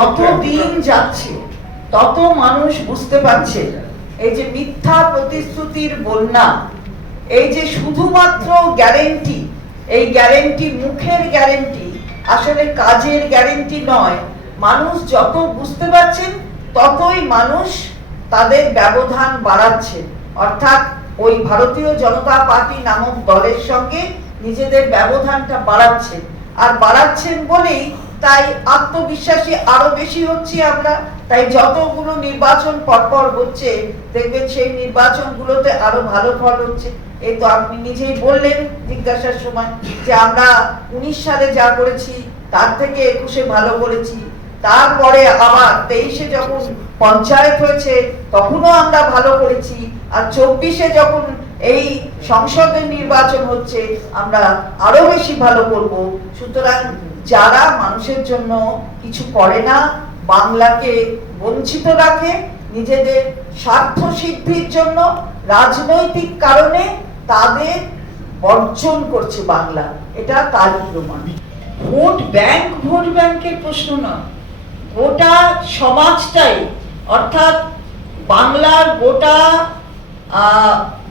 যত দিন যাচ্ছে, তত মানুষ বুঝতে পারছে, এই যে মিথ্যা প্রতিশ্রুতির বন্যা, এই যে শুধুমাত্র গ্যারেন্টি এই গ্যারেন্টি মুখের গ্যারেন্টি আসলে কাজের গ্যারেন্টি নয়, মানুষ যত বুঝতে পারছেন ততই মানুষ তাদের ব্যবধান বাড়াচ্ছে। অর্থাৎ ওই ভারতীয় জনতা পার্টি নামক দলের সঙ্গে নিজেদের ব্যবধানটা বাড়াচ্ছে। আর বাড়াচ্ছেন বলেই তাই আত্মবিশ্বাসী আরও বেশি হচ্ছে আমরা। তাই যতগুলো নির্বাচন পরপর হচ্ছে, দেখবেন সেই নির্বাচনগুলোতে আরও ভালো ফল হচ্ছে। এই তো আপনি নিজেই বললেন জিজ্ঞাসার সময় যে আমরা উনিশ সালে যা করেছি, তার থেকে একুশে ভালো করেছি। তারপরে আবার তেইশে যখন পঞ্চায়েত হয়েছে, তখনও আমরা ভালো করেছি। আর চব্বিশে যখন এই সংসদের নির্বাচন হচ্ছে, আমরা আরও বেশি ভালো করব। সুতরাং যারা মানুষের জন্য কিছু করে না, বাংলাকে বঞ্চিত রাখে, নিজেদের স্বার্থ সিদ্ধির জন্য রাজনৈতিক কারণে তাদের বর্জন করছে বাংলা। এটা তারই প্রমাণ। ভোট ব্যাংক, ভোট ব্যাংকের প্রশ্ন নয়। গোটা সমাজটাই, অর্থাৎ বাংলার গোটা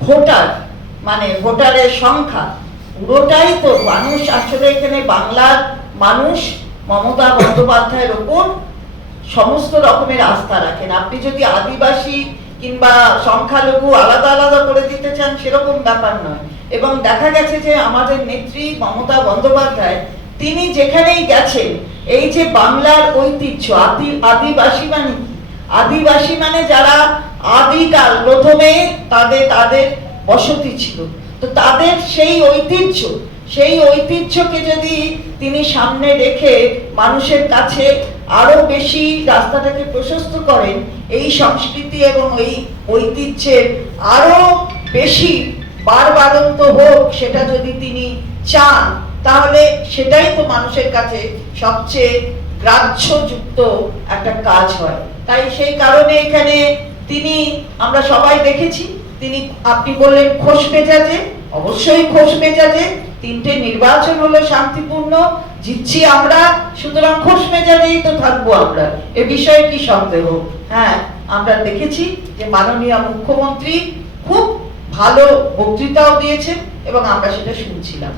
ভোটার মানে ভোটারের সংখ্যা, পুরোটাই তো মানুষ আসলে এখানে বাংলার মানুষ মমতা বন্দ্যোপাধ্যায়ের ওপর সমস্ত রকমের আস্থা রাখেন। আপনি যদি আদিবাসী কিংবা সংখ্যালঘু আলাদা আলাদা করে দিতে চান, সেরকম ব্যাপার নয়। এবং দেখা গেছে যে আমাদের নেত্রী মমতা বন্দ্যোপাধ্যায়, তিনি যেখানেই গেছেন, এই যে বাংলার ঐতিহ্য, আদি, আদিবাসী মানে? আদিবাসী মানে যারা আদিকাল প্রথমে তাদের তাদের বসতি ছিল। তো তাদের সেই ঐতিহ্য সেই ঐতিহ্যকে যদি তিনি সামনে রেখে মানুষের কাছে আরও বেশি রাস্তাটাকে প্রশস্ত করেন, এই সংস্কৃতি এবং এই ঐতিহ্যের আরও বেশি বারবারন্ত হোক সেটা যদি তিনি চান, তাহলে সেটাই তো মানুষের কাছে সবচেয়ে গ্রাহ্যযুক্ত একটা কাজ হয়। তাই সেই কারণে এখানে তিনি, আমরা সবাই দেখেছি, তিনি, আপনি বললেন খোশ মেজাজে, অবশ্যই খোশ মেজাজে তিনটে নির্বাচন হলো শান্তিপূর্ণ, জিতছি আমরা, সুতরাং খোশ মেজাজেই তো থাকব আমরা। এ বিষয়ে কি সন্দেহ? হ্যাঁ আমরা দেখেছি যে মাননীয় মুখ্যমন্ত্রী খুব ভালো বক্তৃতাও দিয়েছেন এবং আমরা সেটা শুনছিলাম।